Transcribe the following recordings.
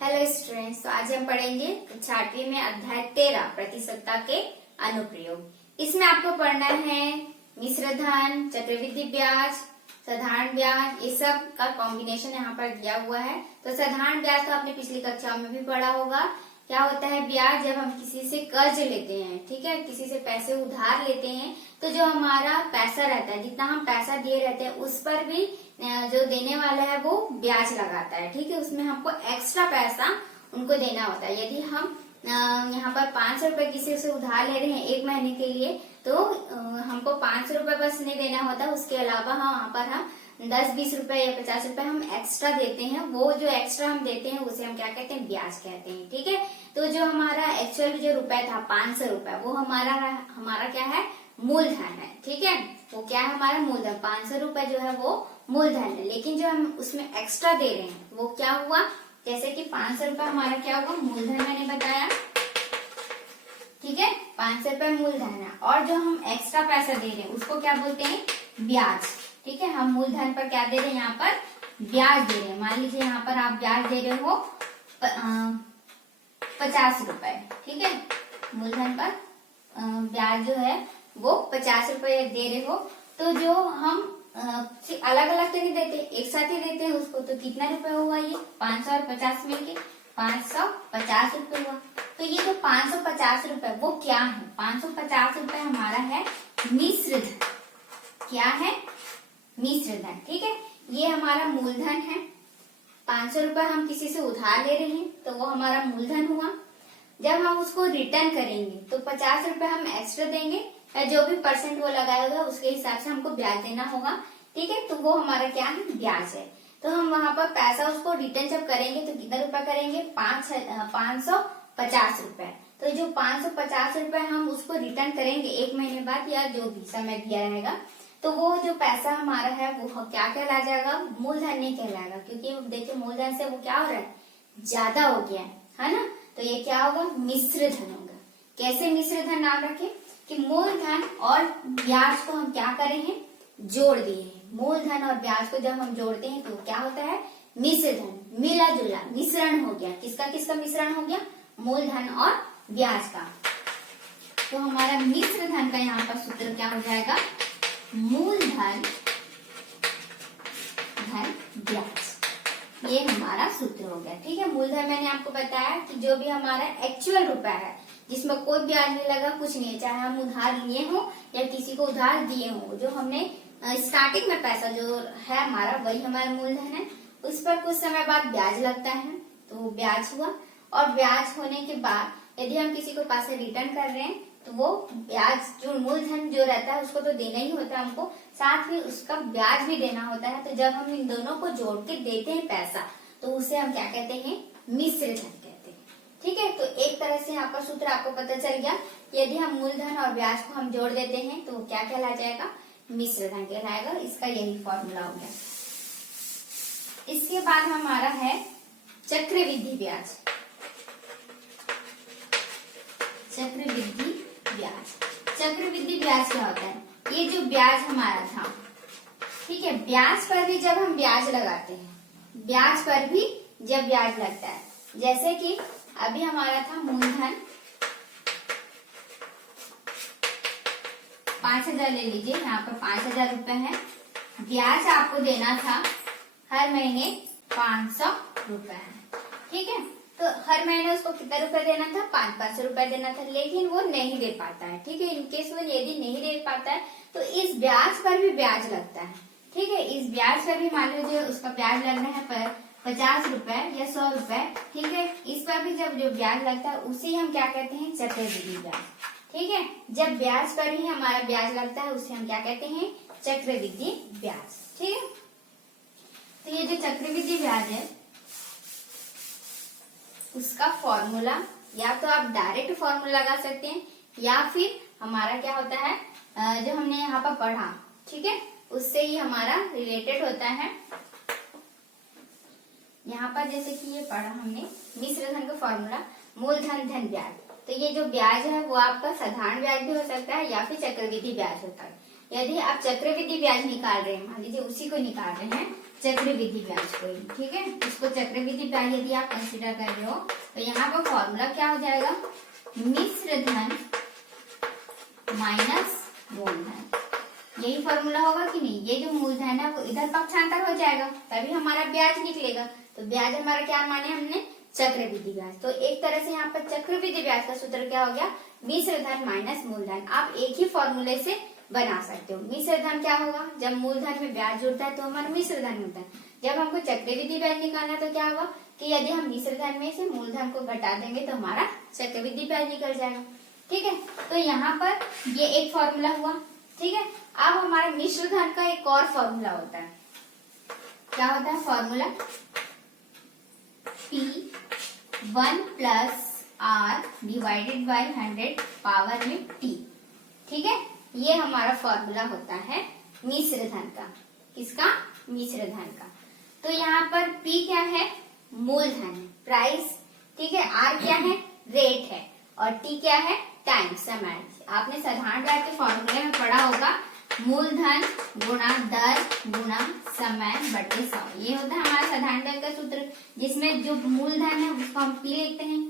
Hello students, तो आज हम पढ़ेंगे 6वीं में अध्याय 13 प्रतिशतता के अनुप्रयोग। इसमें आपको पढ़ना है मिश्र धन, चक्रवृद्धि ब्याज, साधारण ब्याज, ये सब का कॉम्बिनेशन यहाँ पर दिया हुआ है। तो साधारण ब्याज तो आपने पिछली कक्षा में भी पढ़ा होगा। क्या होता है ब्याज? जब हम किसी से कर्ज लेते हैं, ठीक है, किसी से पैसे उधार लेते हैं, तो जो हमारा पैसा रहता है, जितना हम पैसा दिए रहते हैं, उस पर भी जो देने वाला है वो ब्याज लगाता है। ठीक है, उसमें हमको एक्स्ट्रा पैसा उनको देना होता है। यदि हम यहाँ पर 500 रुपए किसी से उधार ले रहे हैं 1 महीने के लिए, तो हमको 500 रुपए बस नहीं देना होता, उसके अलावा वहाँ पर हम 10-20 रुपए या 50 रुपए हम एक्स्ट्रा देते हैं। वो जो एक्स्ट्रा हम देते हैं उसे हम क्या कहते हैं? ब्याज कहते हैं। ठीक है, तो जो हमारा एक्चुअल जो रुपए था 500 रुपए, वो हमारा क्या है? मूलधन है। ठीक है, वो क्या है? हमारा मूलधन। 500 रुपए जो है वो मूलधन है, लेकिन जो हम उसमें एक्स्ट्रा दे रहे हैं वो क्या हुआ? जैसे कि 500 रुपए हमारा क्या हुआ? मूलधन मैंने बताया। ठीक है, 500 रुपए मूलधन है, और जो हम एक्स्ट्रा पैसा दे रहे हैं उसको क्या बोलते हैं? ब्याज। ठीक है, हम मूलधन पर क्या दे रहे हैं? यहाँ पर ब्याज दे रहे हैं। मान लीजिए यहाँ पर आप ब्याज दे रहे हो 50 रुपए। ठीक है, मूलधन पर ब्याज जो है वो 50 रुपए दे रहे हो, तो जो हम अलग अलग तो नहीं देते, एक साथ ही देते हैं उसको। तो कितना रुपए हुआ? ये 500 और 50 मिलके 550 रुपए हुआ। तो ये जो 550 रुपए वो क्या है? 550 रुपए हमारा है मिश्र धन। क्या है? मिश्र धन। ठीक है, ये हमारा मूलधन है। 500 रुपए हम किसी से उधार ले रहे हैं तो वो हमारा मूलधन हुआ। जब हम उसको रिटर्न करेंगे तो 50 रुपए हम एक्स्ट्रा देंगे, या जो भी परसेंट वो लगाएगा उसके हिसाब से हमको ब्याज देना होगा। ठीक है, तो वो हमारा क्या है? ब्याज है। तो हम वहां पर पैसा उसको रिटर्न जब करेंगे तो कितना रुपए करेंगे? 550 रुपए। तो जो 550 रुपए हम उसको रिटर्न करेंगे 1 महीने बाद, या जो भी समय दिया रहेगा, तो वो जो पैसा हमारा है वो क्या कहला जाएगा? मूलधन नहीं कहलाएगा, क्योंकि देखिए मूलधन से वो क्या हो रहा है? ज्यादा हो गया है ना। तो ये क्या होगा? मिश्र धन होगा। कैसे मिश्र धन नाम रखे? कि मूलधन और ब्याज को हम क्या करे हैं? जोड़ दिए हैं। मूलधन और ब्याज को जब हम जोड़ते हैं तो क्या होता है? मिश्र धन। मिला जुला मिश्रण हो गया। किसका किसका मिश्रण हो गया? मूलधन और ब्याज का। तो हमारा मिश्र धन का यहाँ पर सूत्र क्या हो जाएगा? मूलधन धन ब्याज। ये हमारा सूत्र हो गया। ठीक है, मूलधन मैंने आपको बताया कि जो भी हमारा एक्चुअल रुपया है, जिसमें कोई ब्याज नहीं लगा, कुछ नहीं, चाहे हम उधार लिए हो या किसी को उधार दिए हो, जो हमने स्टार्टिंग में पैसा जो है हमारा, वही हमारा मूलधन है। उस पर कुछ समय बाद ब्याज लगता है, तो ब्याज हुआ। और ब्याज होने के बाद यदि हम किसी को पैसे रिटर्न कर रहे हैं तो वो ब्याज, जो मूलधन जो रहता है उसको तो देना ही होता है हमको, साथ ही उसका ब्याज भी देना होता है। तो जब हम इन दोनों को जोड़ के देते हैं पैसा, तो उसे हम क्या कहते हैं? मिश्र धन कहते हैं। ठीक है, तो एक तरह से यहाँ पर सूत्र आपको पता चल गया। यदि हम मूलधन और ब्याज को हम जोड़ देते हैं तो क्या कहला जाएगा? मिश्र धन कहलाएगा। इसका यही फॉर्मूला हो गया। इसके बाद हमारा है चक्रवृद्धि ब्याज। चक्रवृद्धि ब्याज। चक्रवृद्धि ब्याज क्या होता है? ये जो ब्याज हमारा था, ठीक है, ब्याज पर भी जब हम ब्याज लगाते हैं, ब्याज पर भी जब ब्याज लगता है, जैसे कि अभी हमारा था मूलधन 5000 ले लीजिए, यहाँ पर 5000 रुपए है। ब्याज आपको देना था हर महीने 500 रुपए है। ठीक है, तो हर महीने उसको कितना रुपए देना था? 500 रुपए देना था, लेकिन वो नहीं दे पाता है। ठीक है, इनकेस वो यदि नहीं दे पाता है तो इस ब्याज पर भी ब्याज लगता है। ठीक है, इस ब्याज पर भी मान लीजिए उसका ब्याज लगना है 50 रुपए या 100 रुपए। ठीक है, इस पर भी जब जो ब्याज लगता है उसे हम क्या कहते हैं? चक्रवृद्धि ब्याज। ठीक है, जब ब्याज पर ही हमारा ब्याज लगता है उसे हम क्या कहते हैं? चक्रवृद्धि ब्याज। ठीक है, तो ये जो चक्रवृद्धि ब्याज है उसका फॉर्मूला, या तो आप डायरेक्ट फॉर्मूला लगा सकते हैं, या फिर हमारा क्या होता है जो हमने यहाँ पर पढ़ा, ठीक है, उससे ही हमारा रिलेटेड होता है। यहाँ पर जैसे कि ये पढ़ा हमने मिश्र धन का फॉर्मूला, मूलधन धन ब्याज। तो ये जो ब्याज है वो आपका साधारण ब्याज भी हो सकता है या फिर चक्रवृद्धि ब्याज होता है। यदि आप चक्रवृद्धि ब्याज निकाल रहे हैं, मान लीजिए उसी को निकाल रहे हैं, चक्रवृद्धि ब्याज को ही, ठीक है। इसको चक्रवृद्धि ब्याज यदि आप कंसीडर कर रहे हो तो यहाँ पर फॉर्मूला क्या हो जाएगा, मिश्र धन माइनस मूलधन। यही फॉर्मूला होगा कि नहीं। ये जो मूलधन है वो इधर पक्षांतर हो जाएगा, तभी हमारा ब्याज निकलेगा। तो ब्याज हमारा क्या माने हमने, चक्रवृद्धि ब्याज। तो एक तरह से यहाँ पर चक्रवृद्धि ब्याज का सूत्र क्या हो गया, मिश्र धन माइनस मूलधन। आप एक ही फॉर्मूले से बना सकते हो। मिश्र धन क्या होगा, जब मूलधन में ब्याज जुड़ता है तो हमारा मिश्र धन होता है। जब हमको चक्रवृद्धि ब्याज निकालना है तो क्या होगा कि यदि हम मिश्र धन में से मूलधन को घटा देंगे तो हमारा चक्रवृद्धि ब्याज निकल जाएगा, ठीक है। तो यहाँ पर ये एक फॉर्मूला हुआ, ठीक है। अब हमारा मिश्र धन का एक और फॉर्मूला होता है, क्या होता है formula, P1 plus R divided by 100 power में T, ठीक है। ये हमारा फॉर्मूला होता है मिश्र धन का। किसका, मिश्र धन का। तो यहाँ पर P क्या है, मूलधन है, प्राइस, ठीक है। R क्या है, रेट है, और T क्या है, टाइम, समय। आपने साधारण ब्याज के फॉर्मूले में पढ़ा होगा, मूलधन गुणा दर गुणा समय बटे 100। ये होता है हमारा साधारण ब्याज का सूत्र, जिसमें जो मूलधन है उसको हम P लिखते हैं,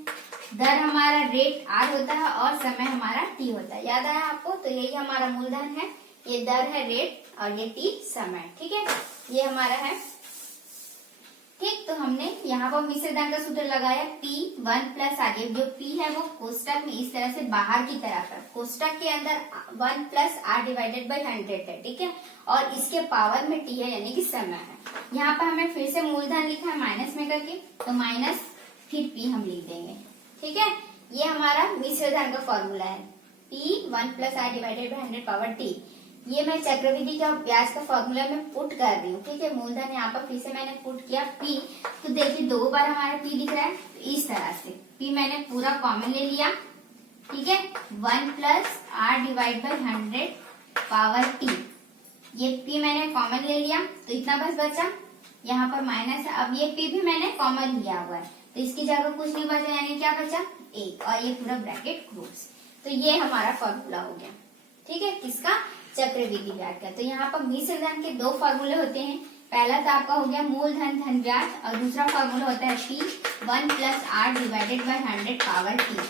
दर हमारा रेट R होता है और समय हमारा T होता है। याद आया आपको। तो यही हमारा मूलधन है, ये दर है रेट, और ये T समय, ठीक है। ये हमारा है, ठीक। तो हमने यहाँ पर मिश्र धन का सूत्र लगाया, P1 प्लस आगे जो P है वो कोष्टक में इस तरह से बाहर की तरफ है, कोष्टक के अंदर 1 प्लस R डिवाइडेड बाई 100 है, ठीक है। और इसके पावर में T है, यानी कि समय है। यहाँ पर हमें फिर से मूलधन लिखा है माइनस में करके, तो माइनस फिर P हम लिख देंगे, ठीक है। ये हमारा मिश्र धन का फॉर्मूला है, P1 plus R divided by 100 power T। ये मैं चक्रवृद्धि का ब्याज का फॉर्मूला में पुट कर रही हूँ, ठीक है। मूलधन यहाँ पर फिर से मैंने पुट किया P, तो देखिए 2 बार हमारा P दिख रहा है। तो इस तरह से P मैंने पूरा कॉमन ले लिया, ठीक है। 1 plus R divide by 100 power T, ये P मैंने कॉमन ले लिया, तो इतना बस बचा। यहाँ पर माइनस है, अब ये P भी मैंने कॉमन लिया हुआ है, तो इसकी जगह कुछ नहीं बचा, यानी क्या बचा, 1, और ये पूरा ब्रैकेट क्लोज। तो ये हमारा फॉर्मूला हो गया, ठीक है, किसका, चक्रवृद्धि ब्याज का। तो यहाँ पर मिश्र धन के 2 फॉर्मूले होते हैं। पहला तो आपका हो गया मूलधन धन ब्याज, और दूसरा फॉर्मूला होता है P1 plus R divided by 100 power T।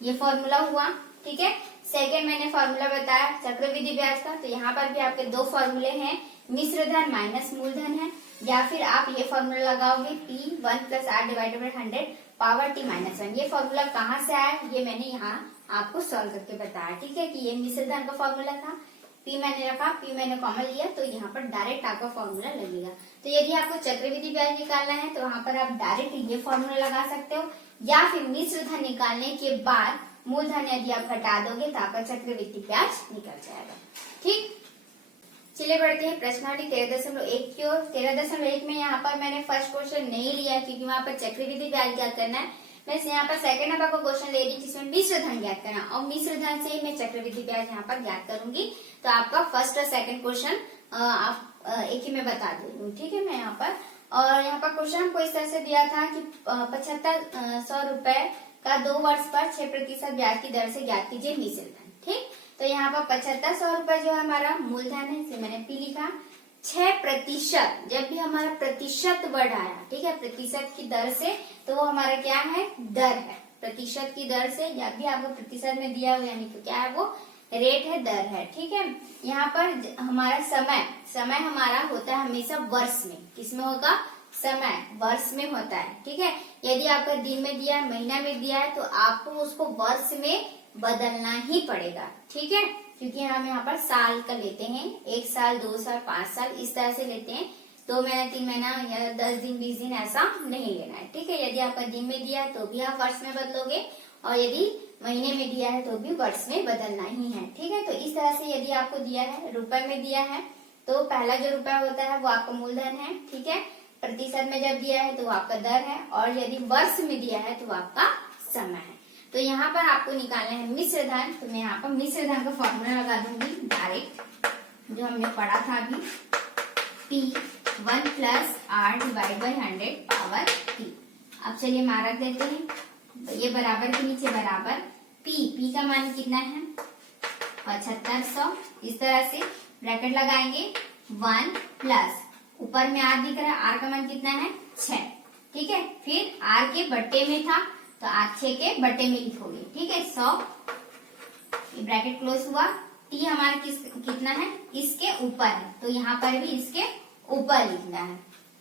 ये फॉर्मूला हुआ, ठीक है। सेकेंड मैंने फॉर्मूला बताया चक्रवृद्धि ब्याज का। तो यहाँ पर भी आपके 2 फॉर्मूले हैं, मिश्र धन माइनस मूलधन है, या फिर आप ये फॉर्मूला लगाओगे P1 plus R divided by 100 power T minus 1। ये फॉर्मूला कहाँ से आया, ये मैंने यहाँ आपको सॉल्व करके बताया, ठीक है, कि ये मिश्र धन का फॉर्मूला था। P मैंने रखा, P मैंने कॉमन लिया, तो यहाँ पर डायरेक्ट आपका फॉर्मूला लगेगा। तो यदि आपको चक्रवृद्धि ब्याज निकालना है तो वहाँ पर आप डायरेक्ट ये फॉर्मूला लगा सकते हो, या फिर मिश्र धन निकालने के बाद मूलधन यदि आप घटा दोगे तो आपका चक्रवृद्धि ब्याज निकल जाएगा, ठीक। चलिए बढ़ते हैं प्रश्नावली 13.1 की ओर। 13.1 में यहाँ पर मैंने फर्स्ट क्वेश्चन नहीं लिया, क्योंकि वहाँ पर चक्रवृद्धि ब्याज ज्ञात करना है। मैं यहाँ पर सेकंड नंबर का क्वेश्चन ले रही हूँ, जिसमें मिश्र धन ज्ञात करना, और मिश्र धन से ही मैं चक्रवृद्धि ब्याज यहाँ पर ज्ञात करूंगी। तो आपका फर्स्ट और सेकंड क्वेश्चन आप एक ही में बता दे रही हूँ, ठीक है। मैं यहाँ पर, और यहाँ पर क्वेश्चन हमको इस तरह से दिया था कि 7500 रुपए का 2 वर्ष पर 6% ब्याज की दर से ज्ञात कीजिए मिश्र धन, ठीक। तो यहाँ पर 7500 रुपए जो है हमारा मूलधन है, इसे मैंने P लिखा। 6%, जब भी हमारा प्रतिशत वर्ड आया, ठीक है, प्रतिशत की दर से, तो वो हमारा क्या है, दर है। प्रतिशत की दर से जब भी आपको प्रतिशत में दिया हुआ, यानी कि क्या है, वो रेट है, दर है, ठीक है। यहाँ पर हमारा समय हमारा होता है हमेशा वर्ष में। किसमें होगा, समय वर्ष में होता है, ठीक है। यदि आपका दिन में दिया है, महीना में दिया है, तो आपको उसको वर्ष में बदलना ही पड़ेगा, ठीक है, क्योंकि हम यहाँ पर साल का लेते हैं, 1 साल 2 साल 5 साल इस तरह से लेते हैं। 2 महीना 3 महीना या 10 दिन 20 दिन ऐसा नहीं लेना है, ठीक है। यदि आपका दिन में दिया है तो भी आप वर्ष में बदलोगे, और यदि महीने में दिया है तो भी वर्ष में बदलना ही है, ठीक है। तो इस तरह से यदि आपको दिया है, रुपए में दिया है, तो पहला जो रुपया होता है वो आपका मूलधन है, ठीक है। प्रतिशत में जब दिया है तो आपका दर है, और यदि वर्ष में दिया है तो आपका समय है। तो यहाँ पर आपको निकालना है मिश्र धन। तो मैं यहाँ पर मिश्र धन का फॉर्मूला लगा दूंगी डायरेक्ट, जो हमने पढ़ा था अभी, P1 plus R divide by 100 power T। अब चलिए मारक देते हैं, तो ये बराबर के नीचे बराबर P का मान कितना है, 7500। इस तरह से ब्रैकेट लगाएंगे, 1 प्लस ऊपर में आर दिख रहा है, आर का मान कितना है 6। ठीक है, फिर आर के बट्टे में था तो आर 6 के बट्टे में लिखोगे। ठीक है, 100 ब्रैकेट क्लोज हुआ। टी हमारा कितना है, इसके ऊपर है, तो यहाँ पर भी इसके ऊपर लिखना है।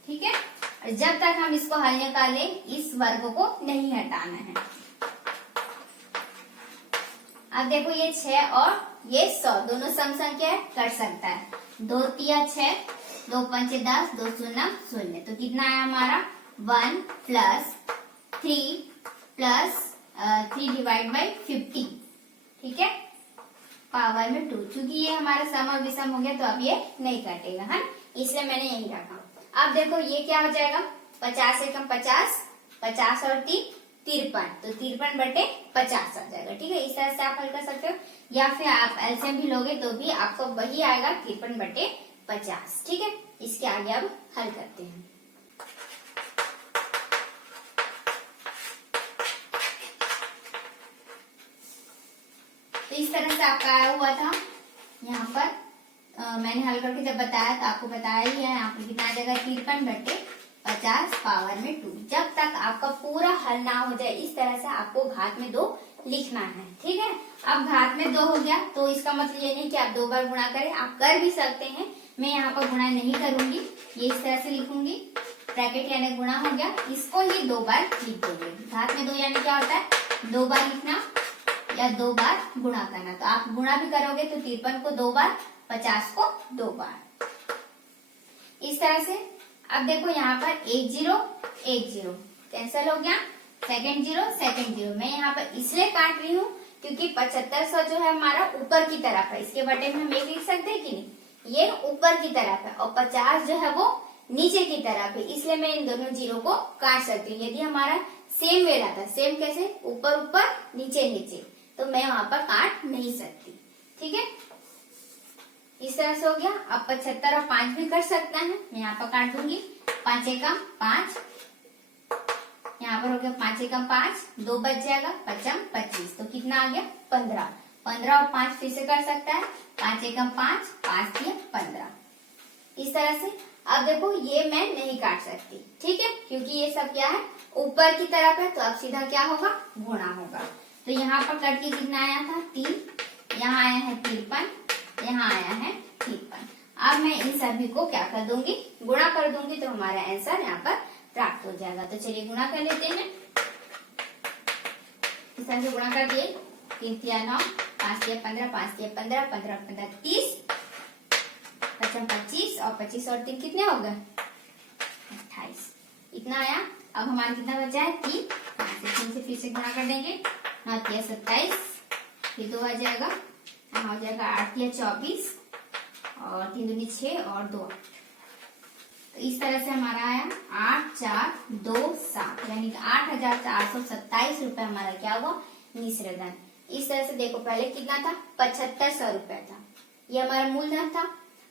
ठीक है, और जब तक हम इसको हल निकाले इस वर्ग को नहीं हटाना है। अब देखो ये 6 और ये 100 दोनों सम संख्या है, कर सकता है। 2 तिया 6, 2 पंचे 10, 2 शून्य 0, तो कितना है हमारा 1 प्लस 3 प्लस 3 डिवाइड बाई 50। ठीक है, पावर में 2। चूंकि ये हमारा सम और विषम हो गया तो अब ये नहीं काटेगा है, इसलिए मैंने यही रखा। अब देखो ये क्या हो जाएगा, 50 से कम 50, 50 और 3 53, तो 53 बटे 50 आ जाएगा। ठीक है, इस तरह से आप हल कर सकते हो, या फिर आप एलसीएम भी लोगे तो भी आपको वही आएगा 53 बटे 50। ठीक है, इसके आगे अब हल करते हैं। तो इस तरह से आपका आया हुआ था। यहाँ पर मैंने हल करके जब बताया तो आपको बताया ही है, यहाँ पर कितना आ जाएगा 53 बटे 50 पावर में 2। जब तक आपका पूरा हल ना हो जाए इस तरह से आपको घात में 2 लिखना है। ठीक है, अब घात में 2 हो गया तो इसका मतलब ये नहीं कि आप 2 बार गुणा करें, आप कर भी सकते हैं। मैं यहाँ पर गुणा नहीं करूंगी, ये इस तरह से लिखूंगी, ब्रैकेट यानी गुणा हो गया, इसको ही 2 बार लिख दोगे। घात में 2 यानी क्या होता है, 2 बार लिखना या 2 बार गुणा करना। तो आप गुणा भी करोगे तो 53 को 2 बार, 50 को 2 बार, इस तरह से। अब देखो यहाँ पर 1 0 1 0 कैंसिल हो गया, सेकंड 0 सेकंड 0। मैं यहाँ पर इसलिए काट रही हूँ क्योंकि 7500 जो है हमारा ऊपर की तरफ है, इसके बटे में हम 1 लिख सकते हैं कि नहीं, ये ऊपर की तरफ है और 50 जो है वो नीचे की तरफ है, इसलिए मैं इन दोनों जीरो को काट सकती हूँ। यदि हमारा सेम वे रहता, सेम कैसे, ऊपर ऊपर नीचे नीचे, तो मैं वहां पर काट नहीं सकती। ठीक है, इस तरह से हो गया। अब 75 और 5 भी कर सकता है, मैं यहाँ पर काट दूंगी, 5 एकम 5, यहाँ पर हो गया 5 एकम 5, 2 बच जाएगा, 5 25, तो कितना आ गया 15। 15 और 5 फिर से कर सकता है, 5 एकम 5, 5 दिया 15, इस तरह से। अब देखो ये मैं नहीं काट सकती, ठीक है, क्योंकि ये सब क्या है, ऊपर की तरफ है, तो अब सीधा क्या होगा, गुणा होगा। तो यहाँ पर कट के कितना आया था 3, यहाँ आया है 53, यहाँ आया है 53। अब मैं इन सभी को क्या कर दूंगी, गुणा कर दूंगी, तो हमारा आंसर यहाँ पर प्राप्त हो जाएगा। तो चलिए गुणा कर लेते हैं, इस तरह से गुणा कर दिए, 3 तिया 9, 5 तिया 15, 5 तिया 15, 15 15 30, 25 और 25 और 3 कितने हो गए 28, इतना आया। अब हमारा कितना बचा है 3, 3 से फिर से गुणा कर देंगे, 9 तिया 27, फिर 2 आ जाएगा, यहाँ हो जाएगा 8 तिया 24 और 3 दूनी 6 और 2, तो इस तरह से हमारा आया 8427, यानी कि 8427 रुपए हमारा क्या हुआ, मिश्र धन। इस तरह से देखो, पहले कितना था 7500 रुपए था, ये हमारा मूलधन था।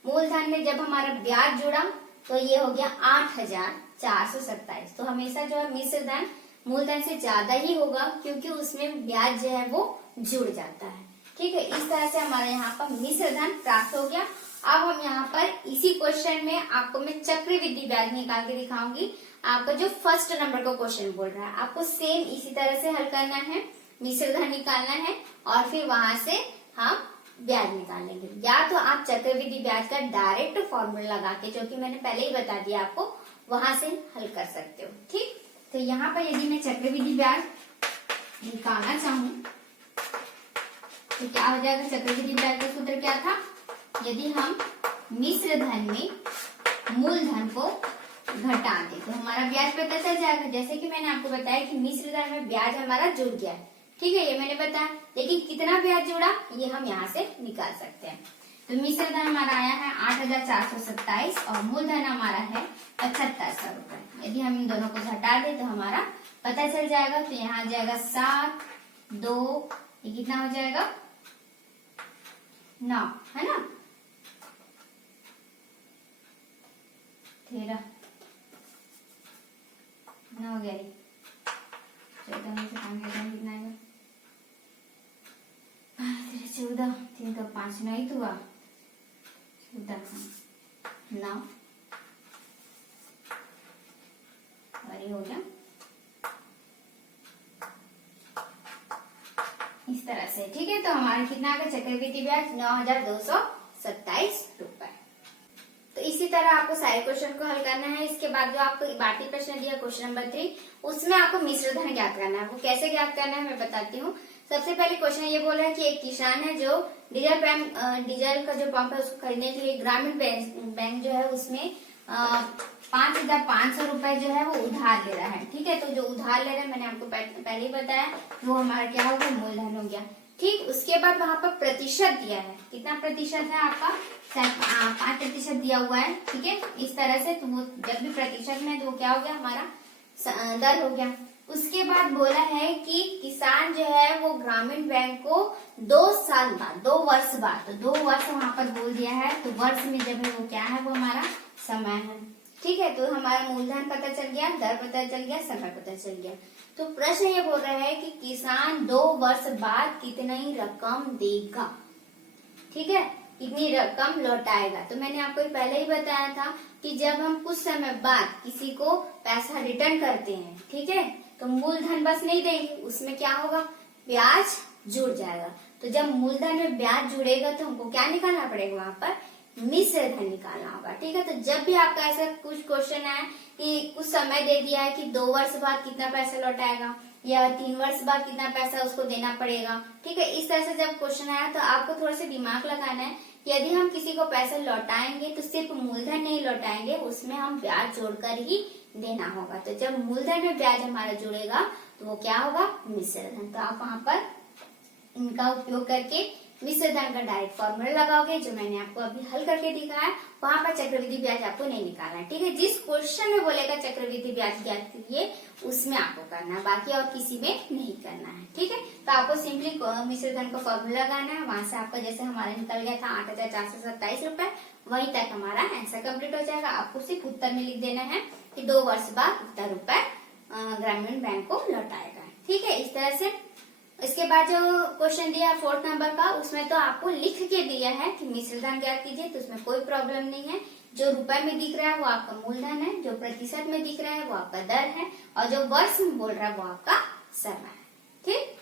मूलधन में जब हमारा ब्याज जुड़ा तो ये हो गया 8427। तो हमेशा जो है मिश्र धन मूलधन से ज्यादा ही होगा, क्योंकि उसमें ब्याज जो है वो जुड़ जाता है। ठीक है, इस तरह से हमारे यहाँ पर मिश्र धन प्राप्त हो गया। अब हम यहाँ पर इसी क्वेश्चन में आपको मैं चक्रवृद्धि ब्याज निकाल के दिखाऊंगी। आपका जो फर्स्ट नंबर का क्वेश्चन बोल रहा है, आपको सेम इसी तरह से हल करना है, मिश्र धन निकालना है और फिर वहां से हम ब्याज निकाल लेंगे। या तो आप चक्रवृद्धि ब्याज का डायरेक्ट फॉर्मूला लगा के, जो कि मैंने पहले ही बता दिया आपको, वहां से हल कर सकते हो। ठीक, तो यहाँ पर यदि मैं चक्रवृद्धि ब्याज निकालना चाहूँ तो क्या हो जाएगा, चक्रवृद्धि ब्याज का सूत्र क्या था, यदि हम मिश्र धन में मूलधन को घटा दे तो हमारा ब्याज पता चल जाएगा। जैसे कि मैंने आपको बताया कि मिश्र धन में ब्याज हमारा जुड़ गया है, ठीक है, ये मैंने बताया, लेकिन कितना ब्याज जुड़ा ये हम यहाँ से निकाल सकते हैं। तो मिश्र धन हमारा आया है 8427 और मूलधन हमारा है 7500 रुपए। यदि हम इन दोनों को घटा दे तो हमारा पता चल जाएगा। तो यहाँ आ जाएगा 7, 2, ये कितना हो जाएगा 9, है ना, 13, 9 हो गया, 14 में से 5 कितना आएगा, 14, 3 का 5 नहीं तो हुआ 14, 9, ये हो गया इस तरह से। ठीक है, तो हमारा कितना आ गया चक्रवृद्धि ब्याज 9,227 रुपए। तो इसी तरह आपको सारे क्वेश्चन को हल करना है। इसके बाद जो आपको बाकी प्रश्न दिया क्वेश्चन नंबर 3, उसमें आपको मिश्र धन ज्ञात करना है। वो कैसे ज्ञात करना है मैं बताती हूँ। सबसे पहले क्वेश्चन ये बोल रहा है कि एक किसान है जो डीजल का जो पंप है उसको खरीदने के लिए ग्रामीण बैंक जो है उसमें 5,500 रुपए जो है वो उधार ले रहा है। ठीक है, तो जो उधार ले रहा है मैंने आपको पहले ही बताया, वो हमारा क्या होगा मूलधन हो गया। ठीक, उसके बाद वहां पर प्रतिशत दिया है, कितना प्रतिशत है आपका 5% दिया हुआ है। ठीक है, इस तरह से तो वो जब भी प्रतिशत में तो क्या हो गया हमारा दर हो गया। उसके बाद बोला है कि किसान जो है वो ग्रामीण बैंक को 2 साल बाद 2 वर्ष बाद, तो 2 वर्ष वहां पर बोल दिया है, तो वर्ष में जब है वो क्या है वो हमारा समय है। ठीक है, तो हमारा मूलधन पता चल गया, दर पता चल गया, समय पता चल गया। तो प्रश्न ये बोल रहा है कि किसान 2 वर्ष बाद कितनी रकम देगा। ठीक है, कितनी रकम लौटाएगा। तो मैंने आपको पहले ही बताया था कि जब हम कुछ समय बाद किसी को पैसा रिटर्न करते हैं, ठीक है, तो मूलधन बस नहीं देंगे, उसमें क्या होगा ब्याज जुड़ जाएगा। तो जब मूलधन में ब्याज जुड़ेगा तो हमको क्या निकालना पड़ेगा, वहां पर मिश्र धन निकालना होगा। ठीक है, तो जब भी आपका ऐसा कुछ क्वेश्चन आए कि कुछ समय दे दिया है कि 2 वर्ष बाद कितना पैसा लौटाएगा या 3 वर्ष बाद कितना पैसा उसको देना पड़ेगा, ठीक है, इस तरह से जब क्वेश्चन आया तो आपको थोड़ा सा दिमाग लगाना है कि यदि हम किसी को पैसा लौटाएंगे तो सिर्फ मूलधन नहीं लौटाएंगे, उसमें हम ब्याज जोड़कर ही देना होगा। तो जब मूलधन में ब्याज हमारा जुड़ेगा तो वो क्या होगा मिश्र धन। तो आप वहां पर इनका उपयोग करके मिश्र धन का डायरेक्ट फॉर्मूला लगाओगे, जो मैंने आपको अभी हल करके दिखाया। वहां पर चक्रवृद्धि ब्याज आपको नहीं निकालना है। ठीक है, जिस क्वेश्चन में बोलेगा चक्रवृद्धि ब्याज ज्ञात कीजिए उसमें आपको करना है, बाकी और किसी में नहीं करना है। ठीक है, तो आपको सिंपली मिश्र धन का फॉर्मूला लगाना है। वहां से आपका जैसे हमारा निकल गया था 8,427 रुपए, वहीं तक हमारा आंसर कंप्लीट हो जाएगा। आपको सिर्फ उत्तर में लिख देना है कि 2 वर्ष बाद उतना रुपए ग्रामीण बैंक को लौटाएगा। ठीक है, इस तरह से। इसके बाद जो क्वेश्चन दिया है 4th नंबर का, उसमें तो आपको लिख के दिया है कि मिश्र धन ज्ञात कीजिए, तो उसमें कोई प्रॉब्लम नहीं है। जो रुपए में दिख रहा है वो आपका मूलधन है, जो प्रतिशत में दिख रहा है वो आपका दर है, और जो वर्ष में बोल रहा है वो आपका समय है। ठीक।